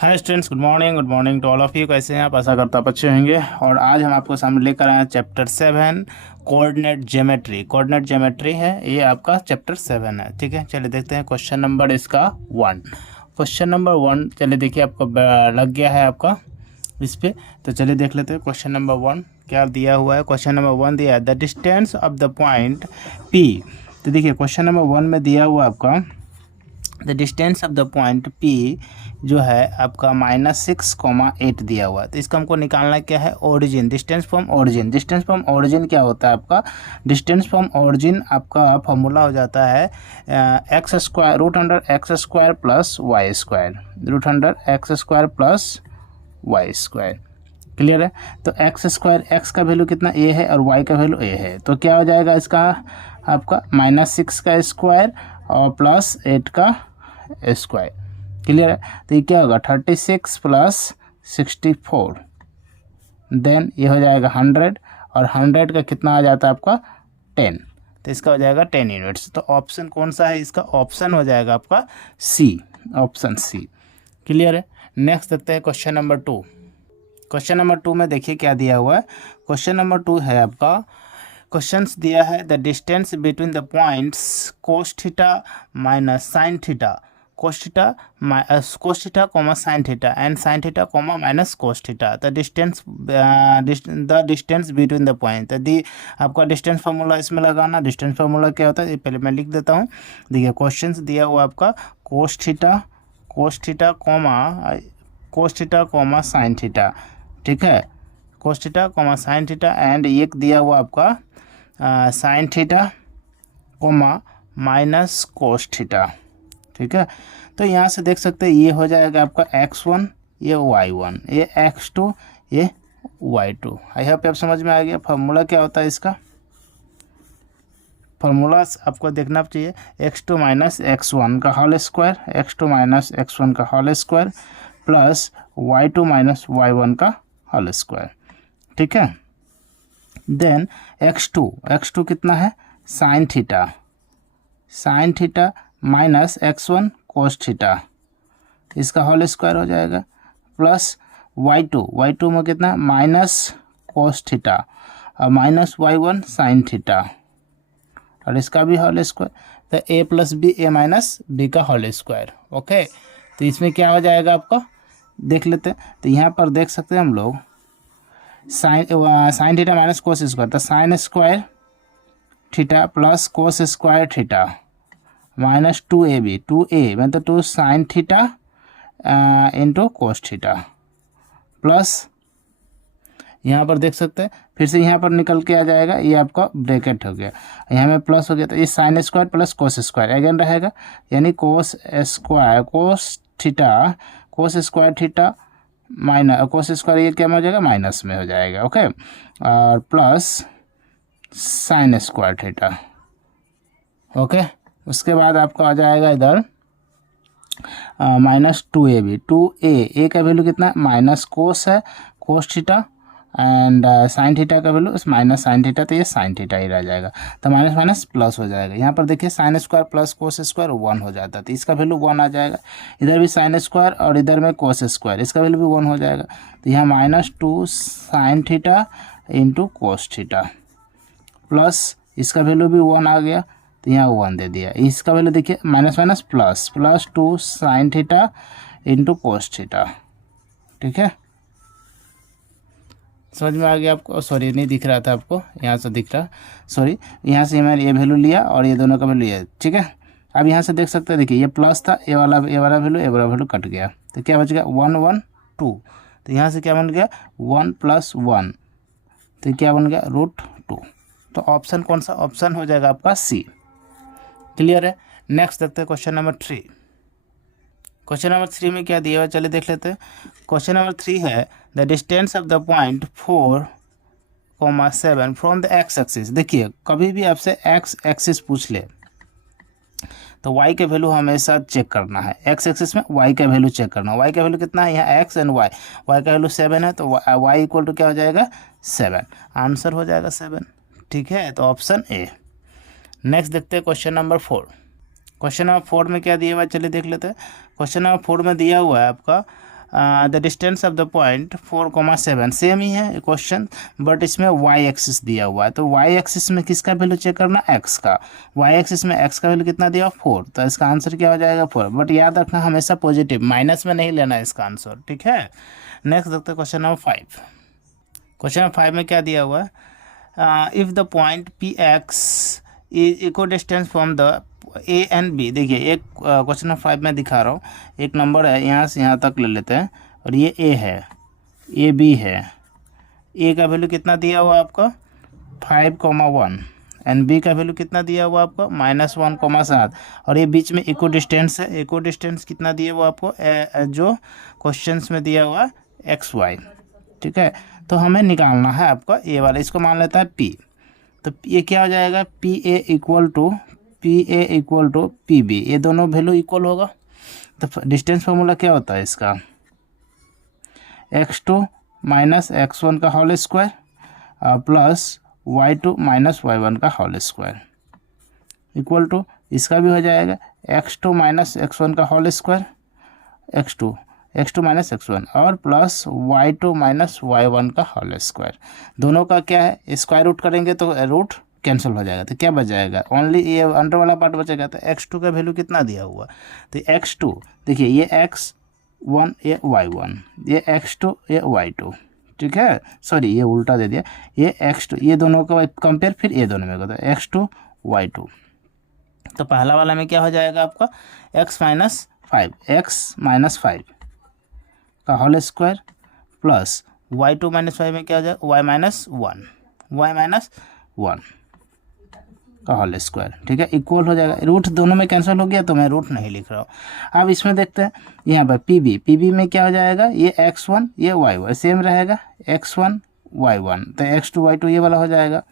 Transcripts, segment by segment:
Hi students, good morning to all of you. कैसे हैं आप? आशा करता आप अच्छे होंगे। और आज हम आपको सामने लेकर आए हैं chapter 7 coordinate geometry. Coordinate geometry है ये आपका चैप्टर 7 है। ठीक है, चलिए देखते हैं क्वेश्चन नंबर इसका 1। क्वेश्चन नंबर 1 चलिए देखिए, आपको लग गया है आपका इस पे। तो चलिए देख लेते हैं क्वेश्चन नंबर 1 क्या दिया हुआ है। क्वेश्चन नंबर 1 दिया है the distance of the point P। तो देखिए क्वेश्चन नंबर 1 में दिया हुआ आपका the distance of the point P जो है आपका -6,8 दिया हुआ है। तो इसका हमको निकालना क्या है, origin, distance from origin. Distance from origin क्या होता है आपका? डिस्टेंस फ्रॉम ओरिजिन आपका फॉर्मूला हो जाता है X square √x² plus Y square, √x² plus Y square. Clear है? तो एक्स स्क्वायर, एक्स का वैल्यू कितना ए है और वाई का वैल्यू ए है, तो क्या हो जाएगा इसका आपका -6 का स्क्वायर और +8 का स्क्वायर। क्लियर है? तो ये क्या होगा 36 प्लस 64, देन ये हो जाएगा 100 और 100 का कितना आ जाता है आपका 10। तो इसका हो जाएगा 10 यूनिट्स। तो ऑप्शन कौन सा है इसका? ऑप्शन हो जाएगा आपका सी, ऑप्शन सी। क्लियर है? नेक्स्ट देखते हैं क्वेश्चन नंबर 2। क्वेश्चन नंबर 2 में देखिए क्या दिया हुआ है। क्वेश्चन नंबर 2 है आपका, क्वेश्चंस दिया है the distance between the points cos theta minus sine theta, cos theta comma sine theta and sine theta comma minus cos theta. The distance between the point. तो दी आपका डिस्टेंस फार्मूला इसमें लगाना। Distance formula क्या होता है ये पहले मैं लिख देता हूँ। देखिए क्वेश्चंस दिया हुआ आपका cos theta comma sine theta. ठीक है, cos theta comma sine theta and एक दिया हुआ आपका sine theta comma minus cos theta. ठीक है, तो यहाँ से देख सकते हैं ये हो जाएगा आपका x1, ये y1, ये x2, ये y2। आई होप आप समझ में आ गया। फार्मूला क्या होता है इसका? फार्मूला आपको देखना चाहिए x2 माइनस x1 का whole square, x2 minus x1 का whole square plus y2 minus y1 का होल स्क्वायर। ठीक है, देन x2 कितना है sine theta minus x1 cos theta, इसका होल स्क्वायर हो जाएगा प्लस y2 में कितना माइनस कोस थीटा और माइनस y1 साइन थीटा और इसका भी होल स्क्वायर। तो a plus B, a minus B का होल स्क्वायर। ओके, तो इसमें क्या हो जाएगा आपका देख लेते हैं। तो यहाँ पर देख सकते हैं हम लोग sine theta minus cos square, तो sine square theta plus cos square theta minus 2ab, 2a मतलब 2 sine theta into cos theta plus यहाँ पर देख सकते हैं फिर से यहाँ पर निकल के आ जाएगा, ये आपका ब्रैकेट हो गया, यहाँ में प्लस हो गया। तो ये sine square plus cos square again रहेगा, यानी कोस square theta minus cos square, ये क्या हो जाएगा माइनस में हो जाएगा। ओके, और plus sign square theta. Okay, उसके बाद आपका आ जाएगा इधर माइनस 2ab, 2a का वैल्यू कितना माइनस कोस है, cos theta and sine theta का वैल्यू माइनस साइन थीटा, तो ये साइन थीटा ही रह जाएगा। तो माइनस माइनस प्लस हो जाएगा। यहाँ पर देखिए sine square plus cos square 1 हो जाता है, तो इसका वैल्यू 1 आ जाएगा। इधर भी साइन स्क्वायर और इधर में कोस स्क्वायर, इसका वैल्यू भी 1 हो जाएगा। तो यहाँ -2 sine theta into cos theta plus इसका वैल्यू भी 1 आ गया, तो यहाँ 1 दे दिया। इसका वैल्यू देखिए minus minus plus 2 sine theta into cos theta. ठीक है, समझ में आ गया आपको? सॉरी नहीं दिख रहा था आपको, यहाँ से दिख रहा, सॉरी। यहाँ से मैंने ये वैल्यू लिया और ये दोनों का वैल्यू लिया। ठीक है, अब यहाँ से देख सकते हैं, देखिए ये प्लस था, ये वाला वैल्यू कट गया, तो क्या बच गया 1 1 2। तो यहाँ से क्या बन गया 1 + 1, तो क्या बन गया √2। तो ऑप्शन कौन सा? ऑप्शन हो जाएगा आपका सी। क्लियर है? नेक्स्ट देखते हैं क्वेश्चन नंबर 3। क्वेश्चन नंबर 3 में क्या दिया हुआ चलिए देख लेते हैं। क्वेश्चन नंबर 3 है the distance of the point 4,7 from the X axis. देखिए कभी भी आपसे एक्स एक्सिस पूछ ले तो y के वैल्यू हमेशा चेक करना है। एक्स एक्सिस में y का वैल्यू चेक करना है। y का वैल्यू कितना है? यहाँ x एंड y का वैल्यू 7 है, तो y इक्वल टू क्या हो जाएगा 7। आंसर हो जाएगा 7। ठीक है, तो ऑप्शन ए। नेक्स्ट देखते हैं क्वेश्चन नंबर 4। क्वेश्चन नंबर 4 में क्या दिया हुआ है चलिए देख लेते हैं। क्वेश्चन नंबर 4 में दिया हुआ है आपका the distance of the point 4,7 same ही है क्वेश्चन, बट इसमें वाई एक्सिस दिया हुआ है। तो वाई एक्सिस में किसका वैल्यू चेक करना, एक्स का। वाई एक्सिस में एक्स का वैल्यू कितना दिया, 4, तो इसका आंसर क्या हो जाएगा 4। बट याद रखना हमेशा पॉजिटिव, माइनस में नहीं लेना इसका आंसर, ठीक है। नेक्स्ट देखते हैं क्वेश्चन नंबर 5। क्वेश्चन नंबर 5 में क्या दिया हुआ है, if the point P X is equal distance from the A and B. देखिए एक क्वेश्चन नंबर 5 में दिखा रहा हूँ, एक नंबर है यहाँ से यहाँ तक ले लेते हैं, और ये ए है, ये बी है। ए का वैल्यू कितना दिया हुआ आपका 5,1 एंड बी का वैल्यू कितना दिया हुआ आपको -1,7, और ये बीच में इक्वल डिस्टेंस है। इक्वल डिस्टेंस कितना दिया हुआ आपको जो क्वेश्चंस में दिया हुआ एक्स वाई, ठीक है। तो हमें निकालना है आपका ए वाला, इसको मान लेता है पी। तो ये क्या हो जाएगा, P A equal to P B, ये दोनों वैल्यू इक्वल होगा। तो डिस्टेंस फार्मूला क्या होता है इसका, x2 माइनस x1 का whole square plus y2 minus y1 का होल स्क्वायर इक्वल टू, इसका भी हो जाएगा x2 माइनस x1 का whole square, x2 minus x1 और प्लस y2 माइनस y1 का होल स्क्वायर। दोनों का क्या है, स्क्वायर रूट करेंगे तो रूट कैंसिल हो जाएगा, तो क्या बच जाएगा, ओनली ये अंडर वाला पार्ट बचेगा। तो x2 का वैल्यू कितना दिया हुआ, तो x2 देखिए ये x1 ये y1, ये x2 ये y2, ठीक है। सॉरी ये उल्टा दे दिया, ये x2, ये दोनों का कंपेयर फिर ये दोनों में होता है x2 y2। तो पहला वाला में क्या हो जाएगा आपका x माइनस 5 का whole square plus y2 minus 5 में क्या हो जाएगा y माइनस 1 का होल स्क्वायर, ठीक है, इक्वल हो जाएगा। रूट दोनों में कैंसिल हो गया तो मैं रूट नहीं लिख रहा हूँ। अब इसमें देखते हैं यहाँ पर पी बी में क्या हो जाएगा, ये x1 ये y1 सेम रहेगा, x1 y1 तो x2 y2 ये वाला हो जाएगा,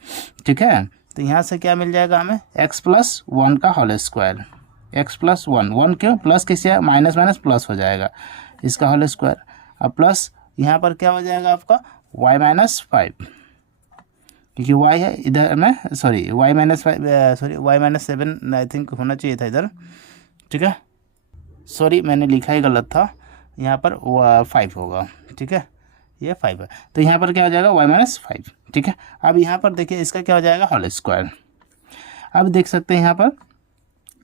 ठीक है। तो यहाँ से क्या मिल जाएगा हमें x प्लस 1 का होल स्क्वायर, x प्लस 1 क्यों, प्लस किसी माइनस माइनस प्लस हो जाएगा इसका होल स्क्वायर। अब प्लस यहाँ पर क्या हो जाएगा आपका y माइनस 5, क्योंकि y है इधर में, sorry y minus 5 sorry y minus 7 I think होना चाहिए था इधर, ठीक है। सॉरी मैंने लिखा ही गलत था, यहाँ पर 5 होगा, ठीक है, ये 5 है। तो यहाँ पर क्या हो जाएगा y माइनस 5, ठीक है। अब यहाँ पर देखिए इसका क्या हो जाएगा होल स्क्वायर। अब देख सकते हैं यहाँ पर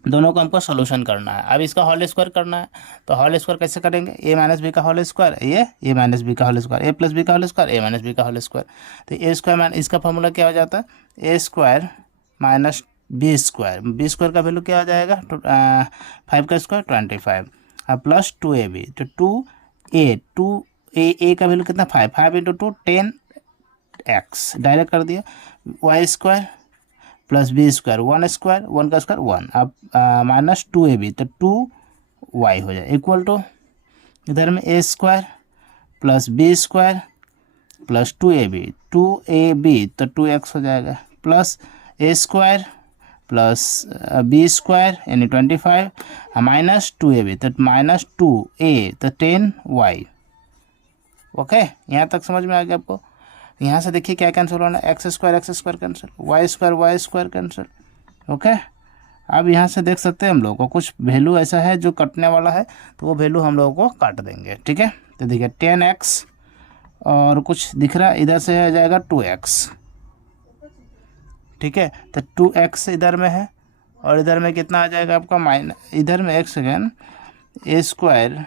दोनों को हमको सोल्यूशन करना है। अब इसका होल स्क्वायर करना है, तो होल स्क्वायर कैसे करेंगे, ए माइनस बी का होल स्क्वायर, ये ए माइनस बी का होल स्क्वायर, ए प्लस बी का होल स्क्वायर, ए माइनस बी का होल स्क्वायर। तो ए स्क्वायर माइनस इसका फॉर्मूला क्या हो जाता है, ए स्क्वायर माइनस बी स्क्वायर का वैल्यू क्या हो जाएगा 5 का स्क्वायर 25 अब प्लस 2ab, तो 2a का वैल्यू कितना 5 इंटू 2 10x डायरेक्ट कर दिया, Y square plus B square 1 का स्क्वायर 1, अब माइनस 2ab तो 2y हो जाए इक्वल टू इधर में a square plus B square plus 2ab तो 2x हो जाएगा, plus a square plus B square यानी 25 माइनस 2ab तो माइनस 2a तो 10y। ओके, यहाँ तक समझ में आ गया आपको। यहाँ से देखिए क्या कैंसिल होना है, X square cancel, Y square cancel. Okay, अब यहाँ से देख सकते हैं हम लोग को कुछ वैल्यू ऐसा है जो कटने वाला है, तो वो वैल्यू हम लोगों को काट देंगे, ठीक है। तो देखिए 10x और कुछ दिख रहा है, इधर से आ जाएगा 2x, ठीक है। तो 2x इधर में है और इधर में कितना आ जाएगा आपका माइनस, इधर में एक second A square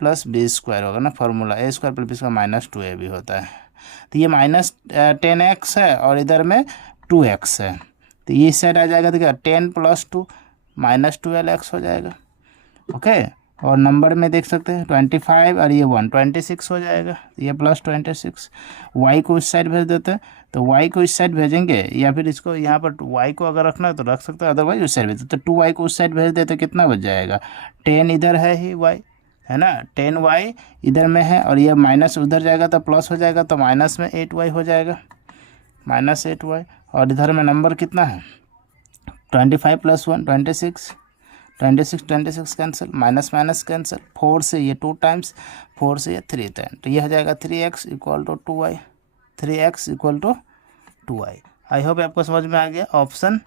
plus B square होगा ना formula, A square plus B square minus 2ab होता है। तो ये माइनस 10x है और इधर में 2x है, तो ये साइड आ जाएगा, देखिए 10 प्लस 2 माइनस 12x हो जाएगा। ओके, और नंबर में देख सकते हैं 25 और ये 1 26 हो जाएगा, ये प्लस 26। y को इस साइड भेज देते हैं, तो y को इस साइड भेजेंगे या फिर इसको यहाँ पर y को अगर रखना है तो रख सकते हैं, अदरवाइज उस साइड भेज देते। तो 2y को उस साइड भेज देते तो कितना बच जाएगा, 10 इधर है ही y है ना, 10y इधर में है और ये माइनस उधर जाएगा तो प्लस हो जाएगा, तो माइनस में 8y हो जाएगा, माइनस 8y। और इधर में नंबर कितना है 25 plus 1 26 cancel, minus minus cancel, 4 से ये 2 टाइम्स, 4 से ये 3 टाइम, तो ये हो जाएगा 3x equal to 2y, 3x equal to 2y। I hope आपको समझ में आ गया। ऑप्शन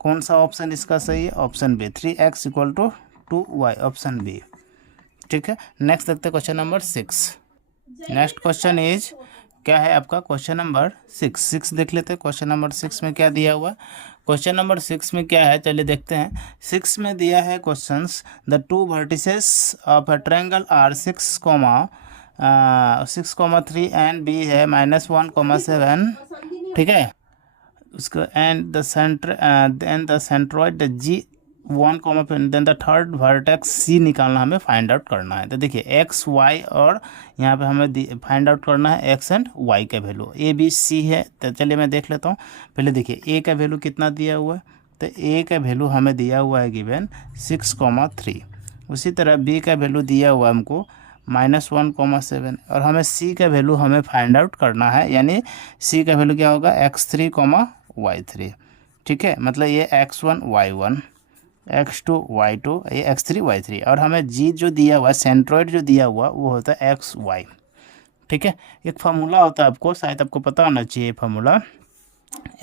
कौन सा ऑप्शन इसका सही है, option B 3x equal to 2y, option B, ठीक है। नेक्स्ट देखते हैं question number 6। Next question is क्या है आपका क्वेश्चन नंबर 6 देख लेते हैं। क्वेश्चन नंबर 6 में क्या दिया हुआ। क्वेश्चन नंबर 6 में क्या है चलिए देखते हैं। 6 में दिया है questions the two vertices of a triangle are 6,3 and B है -1,7, ठीक है। उसको and the centroid G 1, then the third vertex C निकालना, हमें फाइंड आउट करना है। तो देखिए एक्स वाई और यहाँ पे हमें फाइंड आउट करना है एक्स एंड वाई का वैल्यू। ए बी सी है तो चलिए मैं देख लेता हूँ। पहले देखिए ए का वैल्यू कितना दिया हुआ है, तो ए का वैल्यू हमें दिया हुआ है गिवन 6,3। उसी तरह बी का वैल्यू दिया हुआ है हमको -1,7 और हमें सी का वैल्यू हमें फाइंड आउट करना है, यानी सी का वैल्यू क्या होगा x3, y3, ठीक है। मतलब ये x1 y1 x2 y2 ये x3 y3 और हमें जी जो दिया हुआ सेंट्रॉइड जो दिया हुआ वो होता है xy, ठीक है। एक फार्मूला होता है आपको, शायद आपको पता होना चाहिए फार्मूला।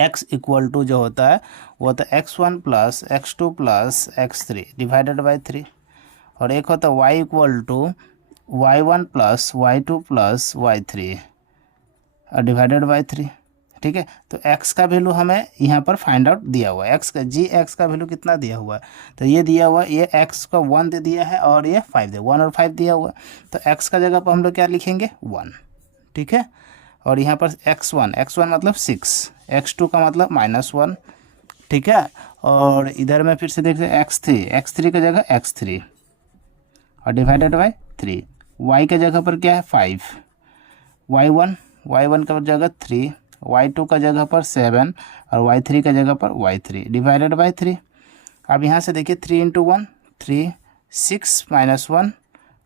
x इक्वल टू जो होता है वो होता है x1 + x2 + x3 divided by 3, और एक होता है y equal to y1 + y2 + y3 divided by 3, ठीक है। तो x का वैल्यू हमें यहाँ पर फाइंड आउट दिया हुआ है। x का वैल्यू कितना दिया हुआ है, तो ये दिया हुआ है, ये x का 1 दे दिया है और ये 5 1 और 5 दिया हुआ है। तो x का जगह पर हम लोग क्या लिखेंगे 1, ठीक है। और यहाँ पर x1 मतलब 6, x2 का मतलब -1, ठीक है। और इधर में फिर से देखते हैं x3 का जगह x3 और डिवाइडेड बाई 3। y का जगह पर क्या है 5, y1 का जगह 3, y2 का जगह पर 7 और y3 का जगह पर y3 डिवाइडेड बाई 3। अब यहाँ से देखिए 3 × 1 3, 6 - 1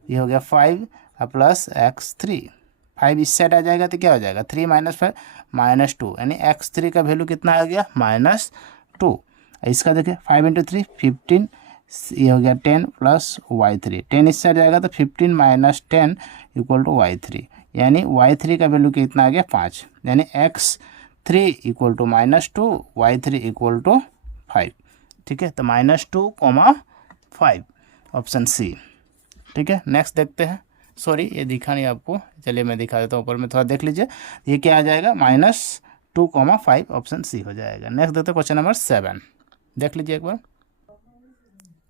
ये हो गया 5 प्लस x3, 5 इस साइड आ जाएगा तो क्या हो जाएगा 3 - 5 -2, यानी x3 का वैल्यू कितना आ गया -2। इसका देखिए 5 × 3 15, ये हो गया 10 प्लस y3, 10 इस साइड जाएगा तो 15 - 10 = y3, यानी y3 का वैल्यू कितना आ गया 5, यानी x3 = -2 y3 = 5, ठीक है। तो -2, 5 ऑप्शन सी, ठीक है। नेक्स्ट देखते हैं। सॉरी ये दिखा नहीं आपको, चलिए मैं दिखा देता हूँ, ऊपर में थोड़ा देख लीजिए। ये क्या आ जाएगा -2, 5 ऑप्शन सी हो जाएगा। नेक्स्ट देखते हैं क्वेश्चन नंबर 7, देख लीजिए एक बार।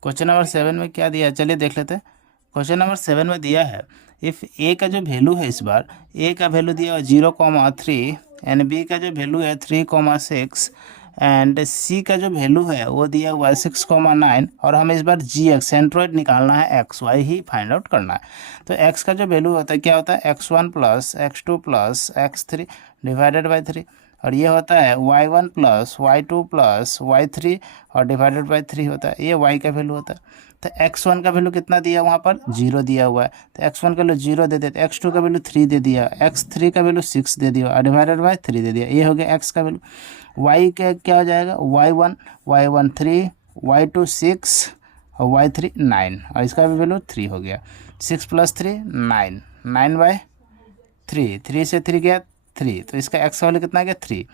क्वेश्चन नंबर 7 में क्या दिया है चलिए देख लेते हैं। क्वेश्चन नंबर 7 में दिया है इफ़ ए का जो वैल्यू है, इस बार ए का वैल्यू दिया हुआ 0,3 एंड बी का जो वैल्यू है 3,6 एंड सी का जो वैल्यू है वो दिया हुआ है 6,9 और हमें इस बार जी एक्स सेंट्रॉइड निकालना है, x why he find out करना है। तो एक्स का जो वैल्यू होता है क्या होता है x1 + x2 + x3 divided by 3, और ये होता है y1 + y2 + y3 और डिवाइडेड बाई 3 होता है, ये y का वैल्यू होता है। तो x1 का वैल्यू कितना दिया वहाँ पर 0 दिया हुआ है, तो x1 का वैल्यू 0 दे देते, x2 का वैल्यू 3 दे दिया, x3 का वैल्यू 6 दे दिया और डिवाइडेड बाई 3 दे दिया, ये हो गया x का वैल्यू। y का क्या हो जाएगा y1 3, y2 6 और y3 9 और इसका भी वैल्यू 3 हो गया। 6 + 3 9, 9/3, 3 से 3 गया 3, तो इसका x का वैल्यू कितना गया 3।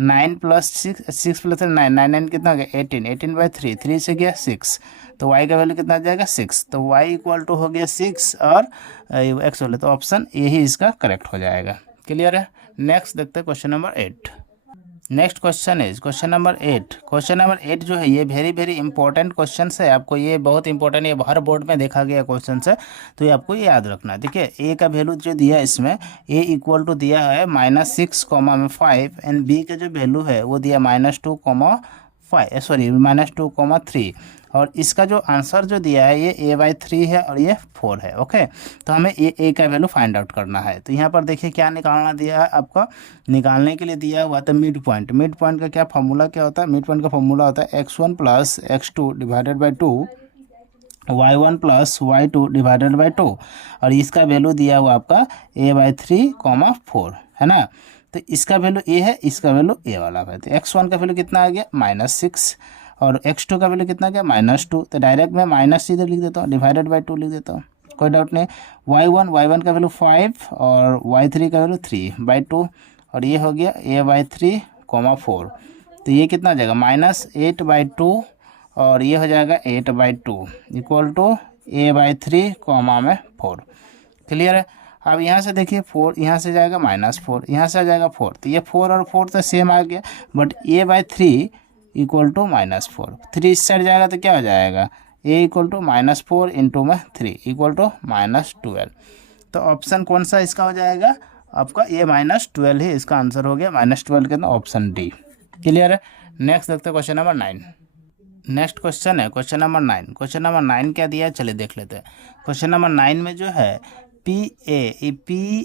9 + 6 + 3 9, 9 9 कितना हो गया 18, 18/3, 3 से गया 6, तो y का वैल्यू कितना आ जाएगा 6, तो y = हो गया 6 और x वैल्यू, तो ऑप्शन यही इसका करेक्ट हो जाएगा। क्लियर है। नेक्स्ट देखते हैं question number 8। Next question is question number 8। Question number 8 जो है ये वेरी इंपॉर्टेंट क्वेश्चन है, आपको ये बहुत इंपॉर्टेंट, ये हर बोर्ड में देखा गया क्वेश्चन है, तो ये आपको याद रखना है। देखिए ए का वैल्यू जो दिया है इसमें ए इक्वल टू दिया है -6,5 एंड बी का जो वैल्यू है वो दिया -2,3 और इसका जो आंसर जो दिया है ये a/3 है और ये 4 है। ओके, तो हमें ए का वैल्यू फाइंड आउट करना है। तो यहाँ पर देखिए क्या निकालना दिया है आपका, निकालने के लिए दिया हुआ था मिड पॉइंट। मिड पॉइंट का क्या फॉर्मूला क्या होता है, मिड पॉइंट का फॉर्मूला होता है x1 + x2 divided by 2, y1 + y2 divided by 2 और इसका वैल्यू दिया हुआ आपका a/3, 4 है ना। तो इसका वैल्यू ए है, इसका वैल्यू ए वाला है। तो x1 का वैल्यू कितना आ गया -6 और x2 का वैल्यू कितना गया -2, तो डायरेक्ट मैं माइनस सीधे लिख देता हूँ, डिवाइडेड बाई 2 लिख देता हूँ, कोई डाउट नहीं। y1 का वैल्यू 5 और y3 का वैल्यू 3/2 और ये हो गया a/3, 4, तो ये कितना हो जाएगा -8/2 और ये हो जाएगा 8/2 इक्वल टू a/3 कॉमा में 4। क्लियर है। अब यहाँ से देखिए 4, यहाँ से जाएगा -4, यहाँ से आ जाएगा 4, तो ये 4 और 4 तो सेम आ गया, बट a/3 इक्वल टू -4, 3 इस साइड जाएगा तो क्या हो जाएगा, a इक्वल टू -4 इंटू में 3 इक्वल टू -12। तो ऑप्शन कौन सा इसका हो जाएगा, आपका a -12 ही इसका आंसर हो गया, -12 के अंदर ऑप्शन डी। क्लियर है। नेक्स्ट देखते हैं क्वेश्चन नंबर 9। नेक्स्ट क्वेश्चन है क्वेश्चन नंबर 9। क्वेश्चन नंबर 9 क्या दिया है, चलिए देख लेते हैं। क्वेश्चन नंबर 9 में जो है पी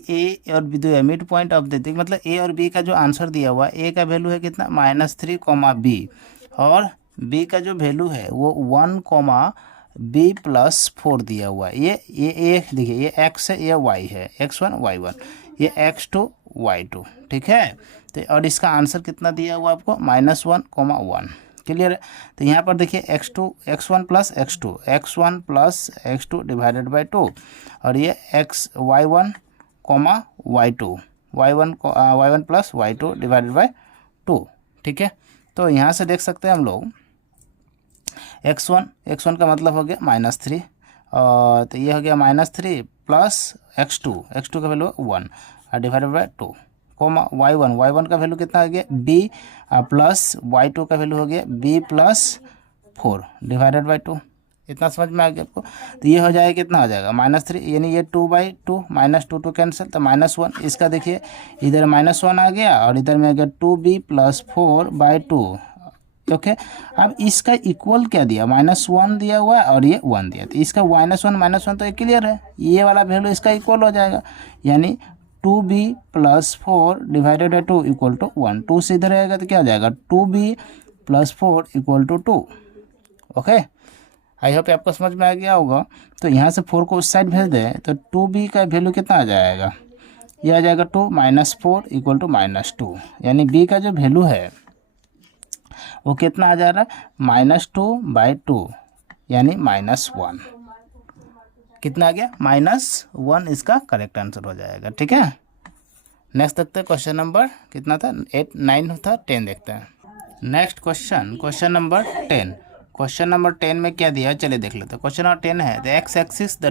ए और बी दो मिड पॉइंट ऑफ द, मतलब ए और बी का जो आंसर दिया हुआ है, ए का वैल्यू है कितना -3 कॉमा बी, और बी का जो वैल्यू है वो 1 कॉमा b+4 दिया हुआ है। ये देखिए ये x है, ये y है, x1 y1, ये x2 y2, ठीक है। तो और इसका आंसर कितना दिया हुआ आपको -1 कॉमा 1। क्लियर है। तो यहाँ पर देखिए x1 plus x2 divided by 2, और ये y1 comma y2 y1 plus y2 divided by 2, ठीक है। तो यहाँ से देख सकते हैं हम लोग x1 का मतलब हो गया -3, और तो ये हो गया -3 प्लस x2 का value 1 divided by 2 comma y1 का वैल्यू कितना हो गया b प्लस y2 का वैल्यू हो गया b+4 डिवाइडेड बाई 2। इतना समझ में आ गया आपको। तो ये हो जाएगा कितना हो जाएगा -3, यानी ये 2/2 -2 कैंसिल, तो -1 इसका देखिए इधर -1 आ गया और इधर में आ गया 2b+4/2। ओके। अब इसका इक्वल क्या दिया, -1 दिया हुआ है और ये 1 दिया, तो इसका -1 तो क्लियर है, ये वाला वैल्यू इसका इक्वल हो जाएगा, यानी 2b+4 divided by 2 equal to 1। 2 से इधर आएगा तो क्या हो जाएगा 2b+4 equal to 2। Okay, I hope आपको समझ में आ गया होगा। तो यहाँ से 4 को उस साइड भेज दें तो 2b का वैल्यू कितना आ जाएगा, ये आ जाएगा 2 -4 इक्वल टू -2, यानी b का जो वैल्यू है वो कितना आ जा रहा है -2/2, यानी -1। कितना आ गया -1, इसका करेक्ट आंसर हो जाएगा, ठीक है। नेक्स्ट देखते हैं क्वेश्चन नंबर कितना था, 8 9 था, 10 देखते हैं। Next question number 10। Question number 10 में क्या दिया है, चलिए देख लेते हैं। क्वेश्चन नंबर 10 है the X axis the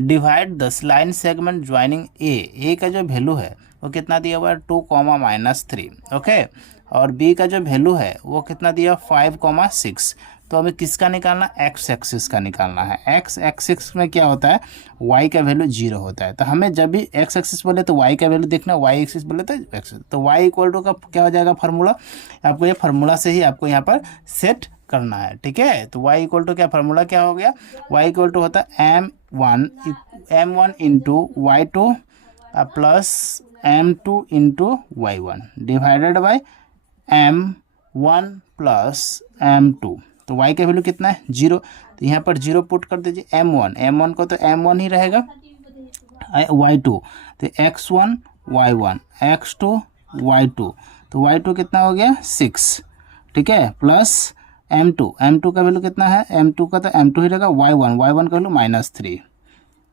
divide the line segment joining A का जो वैल्यू है वो कितना दिया हुआ है 2, -3, ओके। और b का जो वैल्यू है वो कितना दिया 5, 6। तो हमें किसका निकालना, एक्स एक्सिस का निकालना है। एक्स एक्सिस में क्या होता है, y का वैल्यू 0 होता है। तो हमें जब भी एक्स एक्सिस बोले तो y का वैल्यू देखना, y एक्सिस बोले तो एक्सिस, तो y इक्वल टू का क्या हो जाएगा फार्मूला, आपको ये फार्मूला से ही आपको यहाँ पर सेट करना है, ठीक है। तो y इक्वल टू क्या फार्मूला क्या हो गया, y इक्वल टू होता है m1 into y2 plus m2 into y1 divided by m1 plus m2। तो y का वैल्यू कितना है 0, तो यहाँ पर 0 पुट कर दीजिए। m1 को तो m1 ही रहेगा, y2 तो x1 y1 x2 y2, तो y2 कितना हो गया 6, ठीक है, प्लस m2 का वैल्यू कितना है, m2 का तो m2 ही रहेगा, y1 का वैल्यू -3।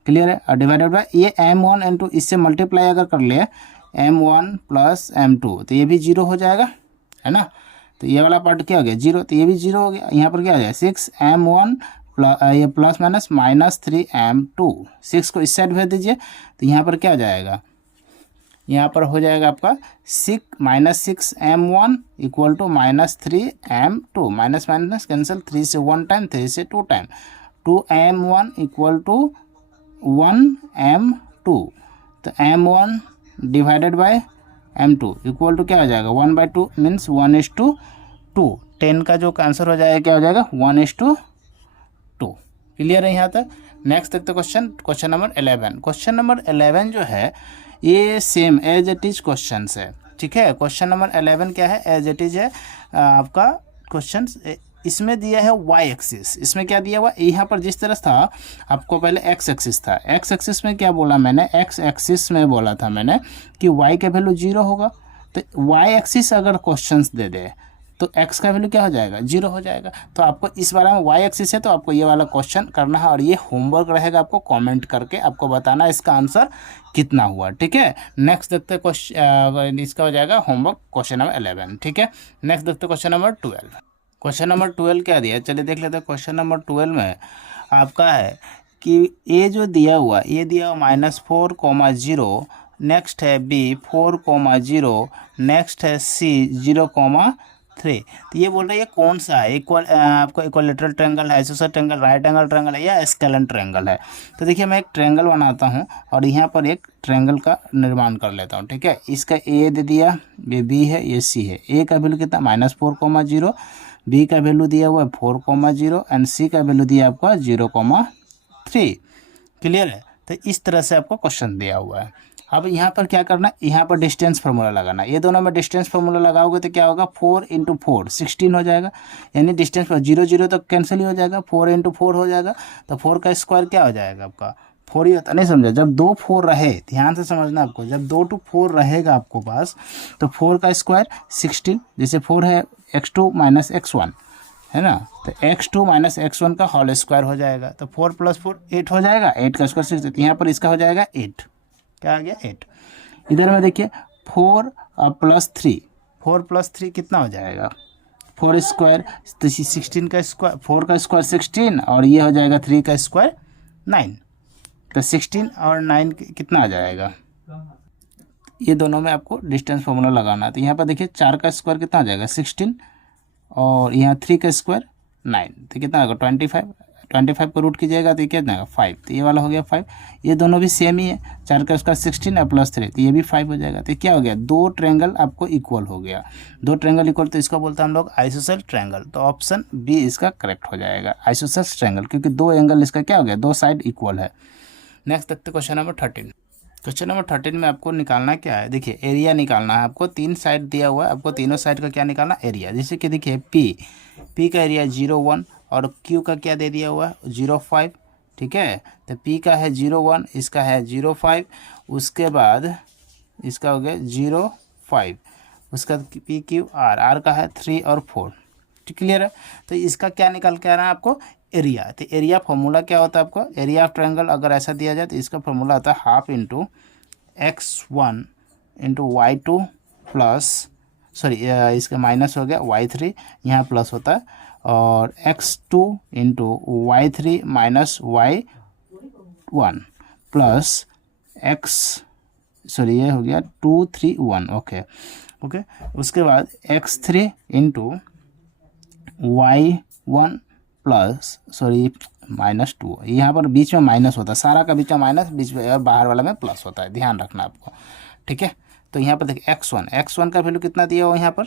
क्लियर है। और डिवाइडेड बाय ये m1 m2 इससे मल्टीप्लाई अगर कर ले m1 प्लस m2 तो ये भी 0 हो जाएगा, है ना। तो ये वाला पार्ट क्या हो गया 0, तो ये भी 0 हो गया। यहाँ पर क्या हो जाएगा 6m1 ये प्लस माइनस -3m2, 6 को इस साइड भेज दीजिए तो यहाँ पर क्या हो जाएगा, यहाँ पर हो जाएगा आपका -6m1 equal to -3m2, minus minus cancel, 3 से 1 टाइम, 3 से 2 time, 2m1 equal to 1m2, तो m1 divided by m2 equal to क्या हो जाएगा 1/2 मीन्स 1:2। 10 का जो आंसर हो जाएगा क्या हो जाएगा 1:2। क्लियर है यहाँ तक। नेक्स्ट देखते क्वेश्चन नंबर 11। क्वेश्चन नंबर 11 जो है ये same as it is question है, ठीक है। क्वेश्चन नंबर 11 क्या है, एज इट इज है आपका क्वेश्चन। इसमें दिया है y एक्सिस, इसमें क्या दिया हुआ, यहाँ पर जिस तरह था आपको पहले x एक्सिस था, x एक्सिस में क्या बोला मैंने, x एक्सिस में बोला था मैंने कि y का वैल्यू 0 होगा। तो y एक्सिस अगर क्वेश्चंस दे दे तो x का वैल्यू क्या हो जाएगा 0 हो जाएगा। तो आपको इस बारे में y एक्सिस है तो आपको ये वाला क्वेश्चन करना है, और ये होमवर्क रहेगा, आपको कमेंट करके आपको बताना इसका आंसर कितना हुआ, ठीक है। नेक्स्ट देखते क्वेश्चन, इसका हो जाएगा होमवर्क क्वेश्चन नंबर 11, ठीक है। नेक्स्ट देखते क्वेश्चन नंबर 12। क्वेश्चन नंबर 12 क्या दिया, चलिए देख लेते हैं। क्वेश्चन नंबर 12 में आपका है कि ए जो दिया हुआ, ये दिया हुआ -4,0, नेक्स्ट है बी 4,0, नेक्स्ट है सी 0,3। तो ये बोल रहा है ये कौन सा है, आपको इक्विलेटरल ट्रायंगल है, isosceles triangle, right angle triangle है या स्केलन ट्रायंगल है। तो देखिए मैं एक ट्रायंगल बनाता हूँ और यहाँ पर एक ट्रायंगल का निर्माण कर लेता हूँ, ठीक है। इसका ए दे दिया, ये बी है, ये सी है। ए का वैल्यू कितना -4,0, बी का वैल्यू दिया हुआ है 4,0 एंड सी का वैल्यू दिया आपका 0,3। क्लियर है। तो इस तरह से आपको क्वेश्चन दिया हुआ है। अब यहाँ पर क्या करना है, यहाँ पर डिस्टेंस फार्मूला लगाना। ये दोनों में डिस्टेंस फार्मूला लगाओगे तो क्या होगा, 4 × 4 16 हो जाएगा, यानी डिस्टेंस 0 0 तो कैंसिल ही हो जाएगा, 4 × 4 हो जाएगा। तो 4 का स्क्वायर क्या हो जाएगा आपका 4 ही होता, नहीं समझा। जब 2 4 रहे, ध्यान से समझना आपको, जब 2 to 4 रहेगा आपको पास, तो 4 का स्क्वायर 16, जैसे 4 है x2 - x1 है ना, तो x2 - x1 का होल स्क्वायर हो जाएगा। तो 4 + 4 8 हो जाएगा, 8 का स्क्वायर 6, तो यहाँ पर इसका हो जाएगा 8। क्या आ गया 8। इधर में देखिए 4 + 3, 4 + 3 कितना हो जाएगा 4 स्क्वायर, तो 16 का स्क्वायर, 4 का स्क्वायर 16 और ये हो जाएगा 3 का स्क्वायर 9। तो 16 और 9 कितना आ जाएगा, ये दोनों में आपको डिस्टेंस फार्मूला लगाना है। तो यहाँ पर देखिए 4 का स्क्वायर कितना आ जाएगा 16 और यहाँ 3 का स्क्वायर 9, तो कितना होगा 25। 25 को रूट कीजिएगा तो ये कितना होगा 5, तो ये वाला हो गया 5। ये दोनों भी सेम ही है, 4 का स्क्वायर 16 और +3, तो ये भी 5 हो जाएगा। तो क्या हो गया, 2 ट्रायंगल आपको इक्वल हो गया। 2 ट्रायंगल इक्वल, तो इसको बोलते हैं हम लोग आइसोसेलेस ट्रायंगल। तो ऑप्शन बी इसका करेक्ट हो जाएगा, आइसोसेलेस ट्रायंगल, क्योंकि 2 एंगल इसका क्या हो गया, 2 साइड इक्वल है। नेक्स्ट देखते क्वेश्चन नंबर 13। क्वेश्चन नंबर 13 में आपको निकालना क्या है, देखिए एरिया निकालना है आपको। 3 साइड दिया हुआ है, आपको तीनों साइड का क्या निकालना, एरिया। जैसे कि देखिए पी का एरिया 0,1 और क्यू का क्या दे दिया हुआ है 0,5, ठीक है। तो पी का है 0,1, इसका है 0,5, उसके बाद इसका हो गया 0,5, उसका PQR, आर का है 3 और 4, ठीक क्लियर है। तो इसका क्या निकाल के आ रहा है आपको, एरिया। तो एरिया फॉर्मूला क्या होता है आपको, एरिया ऑफ ट्रायंगल अगर ऐसा दिया जाए तो इसका फॉर्मूला होता है half into x1 into y2 plus, sorry इसका माइनस हो गया y3, यहाँ प्लस होता है, और x2 into y3 minus y1 plus x, sorry ये हो गया 2 3 1, ओके। उसके बाद x3 into y1 plus, sorry -2, यहाँ पर बीच में माइनस होता है, सारा का बीच में माइनस, बीच में और बाहर वाला में प्लस होता है, ध्यान रखना आपको, ठीक है। तो यहाँ पर देखिए x1 का वैल्यू कितना दिया हुआ यहाँ पर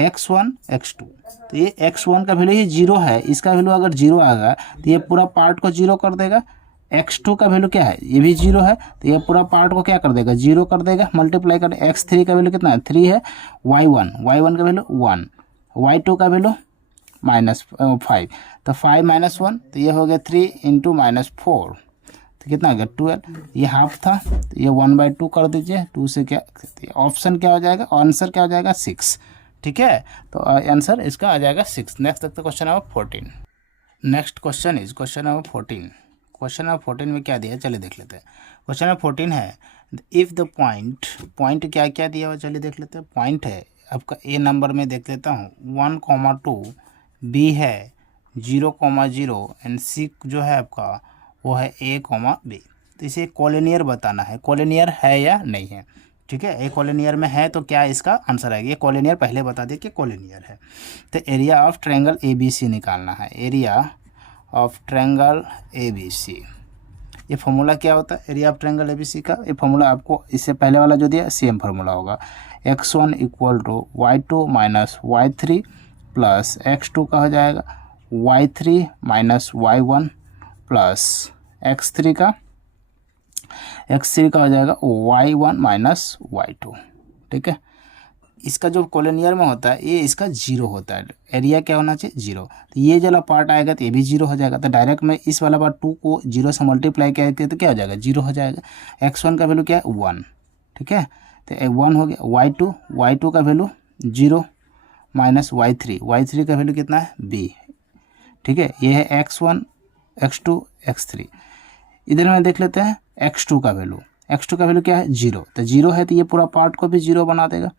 x1 x2, तो ये x1 का वैल्यू ये 0 है, इसका वैल्यू अगर 0 आएगा तो ये पूरा पार्ट को 0 कर देगा। x2 का वैल्यू क्या है, ये भी 0 है, तो ये पूरा पार्ट को क्या कर देगा 0 कर देगा, मल्टीप्लाई कर। x3 का वैल्यू कितना है 3 है, y1 का वैल्यू 1, y2 का वैल्यू -5, तो 5 - 1, तो ये हो गया 3 इंटू -4, तो कितना हो गया 12, ये हाफ था, तो ये 1/2 कर दीजिए, 2 से क्या, ऑप्शन क्या हो जाएगा, आंसर क्या हो जाएगा 6, ठीक है। तो आंसर इसका आ जाएगा 6। नेक्स्ट देखते question number 14। Next question is question number 14। Question number 14 में क्या दिया है, चलिए देख लेते हैं। क्वेश्चन नंबर 14 है इफ़ द पॉइंट क्या क्या दिया हुआ, चलिए देख लेते हैं। पॉइंट है आपका ए नंबर में देख लेता हूँ 1,2, बी है 0,0 एंड सी जो है आपका वो है A,B। तो इसे कॉलिनियर बताना है, कॉलिनियर है या नहीं है, ठीक है। ए कॉलिनियर में है तो क्या इसका आंसर आएगा, ये कॉलिनियर पहले बता दिए कि कॉलिनियर है। तो एरिया ऑफ ट्रायंगल ABC निकालना है, एरिया ऑफ ट्रायंगल ABC। ये फॉर्मूला क्या होता है एरिया ऑफ ट्रायंगल ABC का, ये फॉर्मूला आपको इससे पहले वाला जो दिया सेम फार्मूला होगा, x1 = y2 - y3 plus x2 का हो जाएगा y3 - y1 प्लस x3 का हो जाएगा y1 - y2, ठीक है। इसका जो कॉलिनियर में होता है ये इसका 0 होता है, एरिया क्या होना चाहिए 0, तो ये जो पार्ट आएगा तो ये भी 0 हो जाएगा। तो डायरेक्ट में इस वाला पार्ट 2 को 0 से मल्टीप्लाई किया तो क्या हो जाएगा 0 हो जाएगा। x1 का वैल्यू क्या है 1, ठीक है, तो 1 हो गया। y2 का वैल्यू 0 माइनस y3 का वैल्यू कितना है b, ठीक है। ये है x1 x2 x3। इधर में देख लेते हैं x2 का वैल्यू क्या है 0, तो 0 है तो ये पूरा पार्ट को भी 0 बना देगा।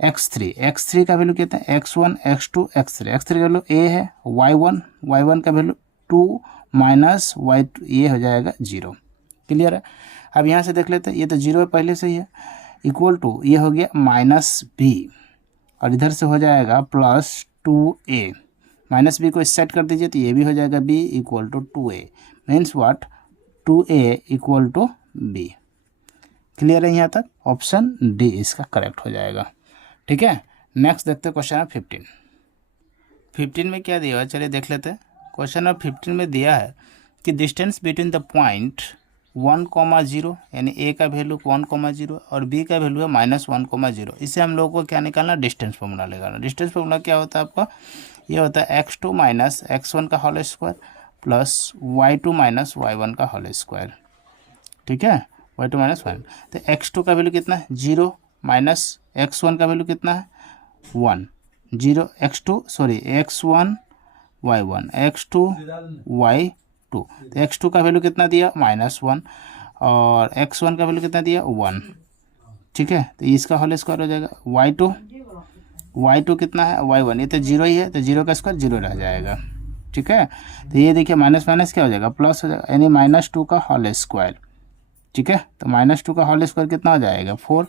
x3 का वैल्यू कितना है x1 x2 x3 का वैल्यू a है, y1 का वैल्यू 2 माइनस वाई, ये हो जाएगा 0। क्लियर है। अब यहाँ से देख लेते हैं, ये तो 0 पहले से ही है, इक्वल टू ये हो गया माइनस बी, और इधर से हो जाएगा प्लस 2a, माइनस बी को इस साइड कर दीजिए तो ये भी हो जाएगा b equal to 2a, means what, 2a equal to b। Clear है यहाँ तक। ऑप्शन डी इसका करेक्ट हो जाएगा। ठीक है, नेक्स्ट देखते हैं क्वेश्चन नंबर 15 में क्या दिया हुआ है, चलिए देख लेते हैं। क्वेश्चन नंबर 15 में दिया है कि डिस्टेंस बिटवीन द पॉइंट 1,0 यानी a का वैल्यू 1,0 और b का वैल्यू है -1,0। इससे हम लोगों को क्या निकालना, डिस्टेंस फॉर्मूला लगाना। डिस्टेंस फॉर्मूला क्या होता है आपका, ये होता है x2 माइनस x1 का whole square plus y2 minus y1 का होल स्क्वायर। ठीक है, y2 माइनस y1। तो x2 का वैल्यू कितना है 0, माइनस x1 का वैल्यू कितना है 1, 0 x2 sorry x1 y1 x2 y2। तो x2 का वैल्यू कितना दिया -1 और x1 का वैल्यू कितना दिया 1। ठीक है, तो इसका होल स्क्वायर हो जाएगा y2 कितना है y1, ये तो 0 ही है, तो 0 का स्क्वायर 0 रह जाएगा। ठीक है, तो ये देखिए माइनस माइनस क्या हो जाएगा, प्लस हो जाएगा, यानी -2 का होल स्क्वायर। ठीक है, तो -2 का होल स्क्वायर कितना हो जाएगा 4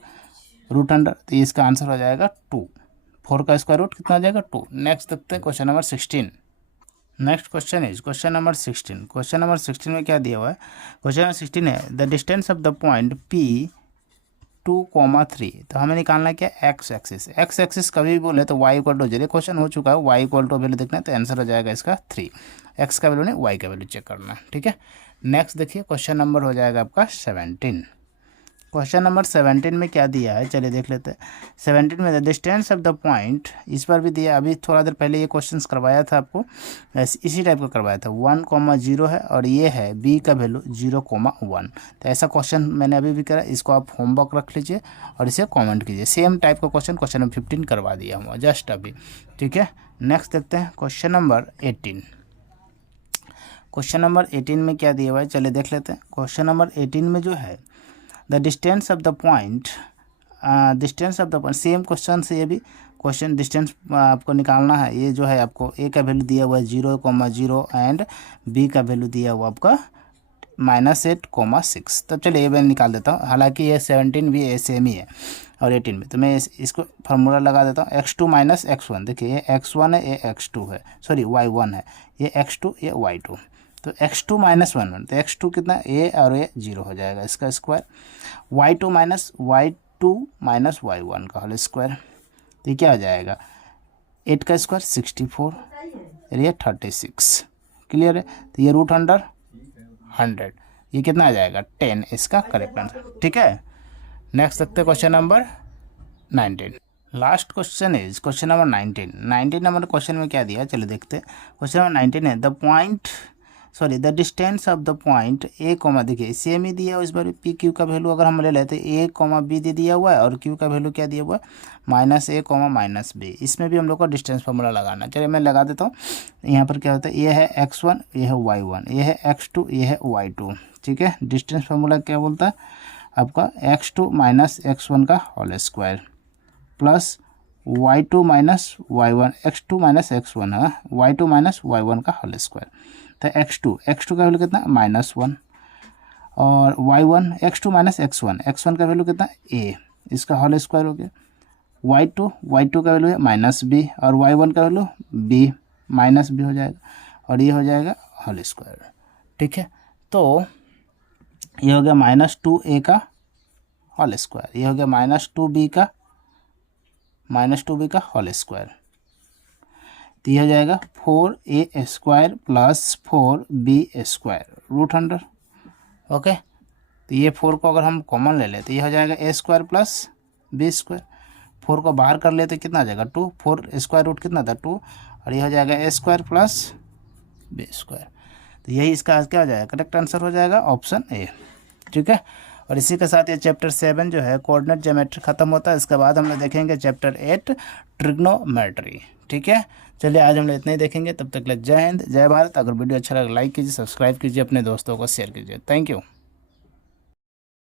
रूट अंडर, तो इसका आंसर हो जाएगा 2। 4 का स्क्वायर रूट कितना हो जाएगा 2। नेक्स्ट देखते हैं question number 16। Next question is question number 16। Question number 16 में क्या दिया हुआ है, क्वेश्चन नंबर 16 है the distance of the point P 2,3। तो हमें निकालना है क्या, एक्स एक्सिस कभी भी बोले तो y इक्वल टू 0, क्वेश्चन हो चुका है, y इक्वल टू वैल्यू देखना है, तो आंसर हो जाएगा इसका 3। x का वैल्यू नहीं y का वैल्यू चेक करना है। ठीक है, नेक्स्ट देखिए क्वेश्चन नंबर हो जाएगा आपका 17। क्वेश्चन नंबर 17 में क्या दिया है, चलिए देख लेते हैं। 17 में the distance of the point, इस पर भी दिया, अभी थोड़ा देर पहले ये क्वेश्चंस करवाया था आपको, इसी टाइप का करवाया था। 1,0 है और ये है b का वैल्यू 0,1। तो ऐसा क्वेश्चन मैंने अभी भी करा, इसको आप होमवर्क रख लीजिए और इसे कॉमेंट कीजिए। सेम टाइप का क्वेश्चन नंबर 15 करवा दिया हूँ जस्ट अभी। ठीक है, नेक्स्ट देखते हैं क्वेश्चन नंबर 18। क्वेश्चन नंबर 18 में क्या दिया हुआ है, चलिए देख लेते हैं। क्वेश्चन नंबर 18 में जो है the distance of the point, same question से ये भी क्वेश्चन डिस्टेंस आपको निकालना है। ये जो है आपको a का वैल्यू दिया हुआ है 0,0 एंड b का वैल्यू दिया हुआ आपका -8,6। तब चलिए ये मैं निकाल देता हूँ, हालांकि ये 17 भी सेम ही है और 18 में, तो मैं इसको फार्मूला लगा देता हूँ। x2 माइनस x1, देखिए ये x1 है, ये x2 है, सॉरी y1 है, ये x2 ये y2। तो x2 माइनस 1 1, तो x2 कितना a और ये 0 हो जाएगा इसका स्क्वायर, y2 माइनस y1 का होल स्क्वायर, तो ये क्या हो जाएगा 8 का स्क्वायर 64 और ये 36। क्लियर है, तो ये रूट अंडर 100, ये कितना आ जाएगा 10, इसका करेक्ट आंसर। ठीक है, नेक्स्ट देखते हैं question number 19। Last question is question number 19 number question में क्या दिया, चलो देखते हैं। क्वेश्चन नंबर 19 है the distance of the point a comma, देखिए सेम ही दिया हुआ इस बार पी क्यू का वैल्यू अगर हम ले लेते हैं a, b दे दिया हुआ है और q का वैल्यू क्या दिया हुआ है -a, -b। इसमें भी हम लोग को डिस्टेंस फार्मूला लगाना है। चलिए मैं लगा देता हूँ। यहाँ पर क्या होता है, ये है x1, ये है y1, ये है x2, ये है y2। ठीक है, डिस्टेंस फार्मूला क्या बोलता है आपका, x2 माइनस x1 का whole square plus y2 minus y1, x2 minus x1 है, y2 माइनस y1 का होल स्क्वायर। तो x2 का वैल्यू कितना -1 और y1 x2 माइनस x1 का वैल्यू कितना a, इसका होल स्क्वायर हो गया। y2 का वैल्यू है -b और y1 का वैल्यू b, -b हो जाएगा और ये हो जाएगा होल स्क्वायर। ठीक है, तो ये हो गया -2a का होल स्क्वायर, ये हो गया -2b का होल स्क्वायर, तो यह हो जाएगा 4a square plus 4b square root under. Okay, तो ये 4 को अगर हम कॉमन ले लें तो ये हो जाएगा a square plus b square. 4 को बाहर कर लेते कितना आ जाएगा 2, 4 स्क्वायर रूट कितना था 2 और ये हो जाएगा a square plus b square. तो यही इसका क्या हो जाएगा, करेक्ट आंसर हो जाएगा ऑप्शन ए। ठीक है, और इसी के साथ ये चैप्टर 7 जो है कोऑर्डिनेट ज्योमेट्री खत्म होता है। इसके बाद हम लोग देखेंगे चैप्टर 8 ट्रिग्नोमेट्री। ठीक है, चलिए आज हम लोग इतना ही देखेंगे। तब तक के लिए जय हिंद, जय भारत। अगर वीडियो अच्छा लगा लाइक कीजिए, सब्सक्राइब कीजिए, अपने दोस्तों को शेयर कीजिए। Thank you.